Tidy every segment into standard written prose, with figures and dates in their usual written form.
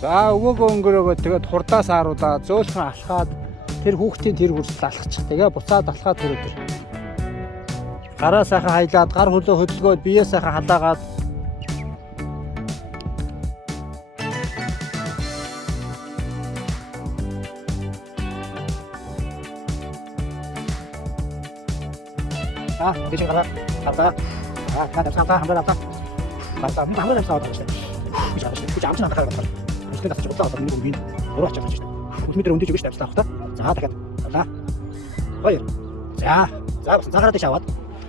За өвөөгөө өнгөрөөгөө тэгээд хурдаас харуудаа зөөлхөн алхаад тэр хүүхдийн тэр хүртэл алхачих. Тэгээ буцаад алхаад түрүү тэр. Гараа сайхан хайлаад, гар хөлөө хөдөлгөөд, биеэ сайхан халаагаад 대신 가라 갔다 나 잡다 한번 잡다 갔다 한번 잡다 왔다 그치 아무튼 안 가라 무슨 가서 좀 왔다 우리 우린 돌아왔죠 그치 우리 들어 온데 저기 시작 왔다 자 다가 자 거기 자 무슨 사가라 대샤 왔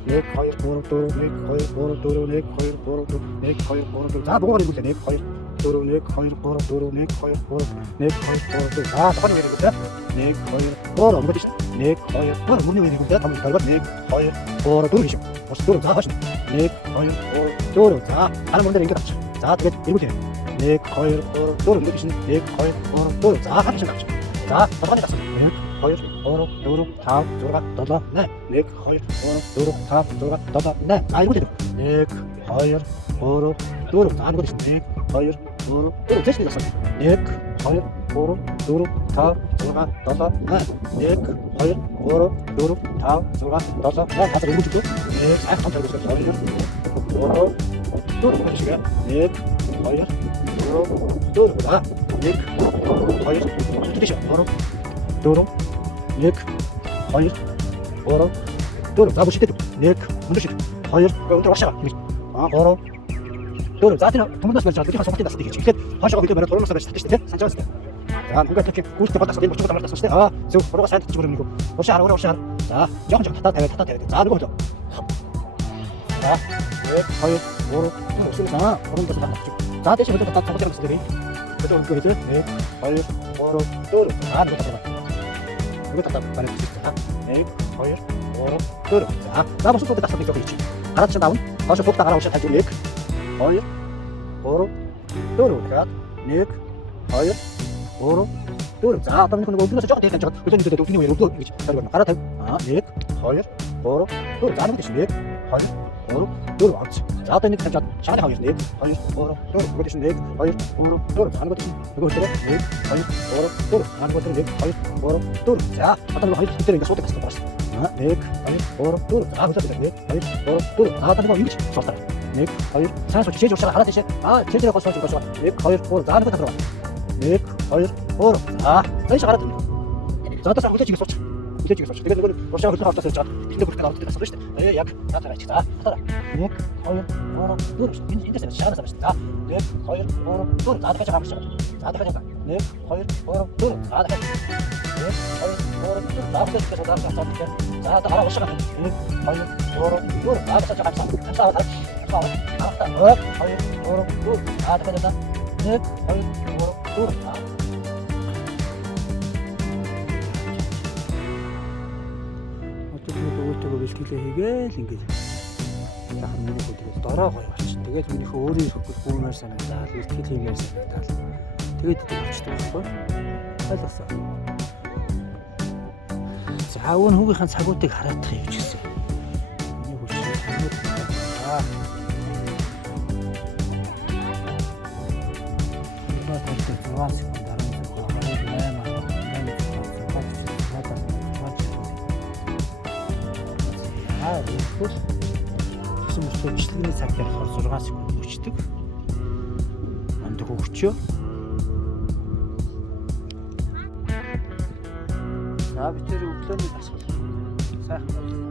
네 거기 보로 네 거기 보로 네 거기 보로 네 거기 보로 자 뭐가 그리고 네 거기 도로 네 거기 보로 네 거기 보로 네 거기 보로 자 빨리 왜 그러지 네 거기 보로 뭐 네 거기 보로 문이 왜 그러지 한번 잘 봐. 네 거기 보로 도로이죠. 벌써 도로 다 하시네. 네 거기 보로 도로 자 하는 분들 인기 닥쳐. 자 되게 일부터 네 거기 보로 도로 느끼신 네 거기 보로 도로 자 하시는 닥쳐. 자 어떻게 갔어? 네 거기 보로 도로 다 도로가 더더 네 거기 보로 도로 다 도로가 더더 네 이거 돼요. 네 거기 보로 도로 다 하는 거지. 네 거기 보로 도로 대신 갔어. 네 거기 보로 도로 다 도로가 더더 네 거기 보로 도로 다 도로가 더더 가서 일부 찍고 네 한번 더 보세요. 보로 도로 보시게 네 거기 보로 도로 네 거기 되죠. 보로 도로 네 거기 보로 도로 다 보시게 네 문도시 거기 거기 와셔 보로 도로 자티는 동문다스 별자 그렇게 가서 바뀐다 되게 지금 하셔가 밑에 말아 돌아서 스티스트 산자스 자 누가 이렇게 고스트 받았어 내 목적을 말했어 스테 저 보로가 사이트 찍고 그러고 혹시 알아 자 영정 타다 대회 자 누구 자 거기 보로 쓰면서 보는 것도 맞죠 자 대신 먼저 다 잡아들어 쓰더니 그래서 그 이제 네 거기 보로 도로 자 누구 다 이거 다 말해 주시죠 네 거기 보로 도로 자 무슨 소리 다 쓰는 거 있지 알았죠 나온 어서 복다 가라 오셔 다 줄릭 거기 보로 도로 네 거기 보로 도로 자 아까 그거 불러서 저거 되게 저거 그전에 저도 그냥 왜 이렇게 이렇게 자르고 알아요 네 거기 보로 도로 자는 것이 네 거기 보로 도로 왔지 자 어떤 게 자 샤네 하고 있네 거기 보로 도로 그거 대신 네 거기 보로 도로 자는 것이 그거 있더래 네 거기 보로 도로 자는 것들은 네 거기 보로 도로 자 어떤 거 하기 때문에 소태 갔어 버렸어 네 거기 보로 도로 자 그래서 네 거기 보로 도로 자 어떤 거 이거 좋다 네 거기 산소 제일 좋잖아 하나 대신 제일 좋고 소주 좋아 네 거기 보로 자는 거 들어가 네 거기 보로 자 다시 알아듣네 자 다시 우리 지금 소치 우리 지금 소치 내가 이거는 러시아 흘러 갔다 자 이제 그렇게 나올 때 갔어 그랬대 약 나타나 있다 하더라 네 거기 보로 도로 인데서 시간을 잡았다 네 거기 보로 도로 자 다시 가면 자 다시 가 네 거기 보로 도로 자 다시 네 거기 보로 도로 자 다시 가서 다시 가서 자 알아 오셔 네 거기 보로 도로 자 다시 가서 가서 알았다 거기 보로 도로 자 다시 가서 네 거기 보로 도로 өөртөө бэлтгэлээ хийгээл ингээд яг миний хөдөлгөөс дороо гоё болчих. Тэгээд минийхээ өөрийн хөдөл бүмээр санагдаад бэлтгэл хиймээр санагдаад тэгээд болчихдог байхгүй. Ойлгосоо. За өвн хүүгийнхээ цагуудыг хараадах юм ч гэсэн. Миний хүчин хамт това толкова ситуация дараа нь гэсэн мөчлөгийн цаг ярахаар 6 секунд өчтөг. Амдаг өгчөө. За би тэр өглөөний бас сайхан байна.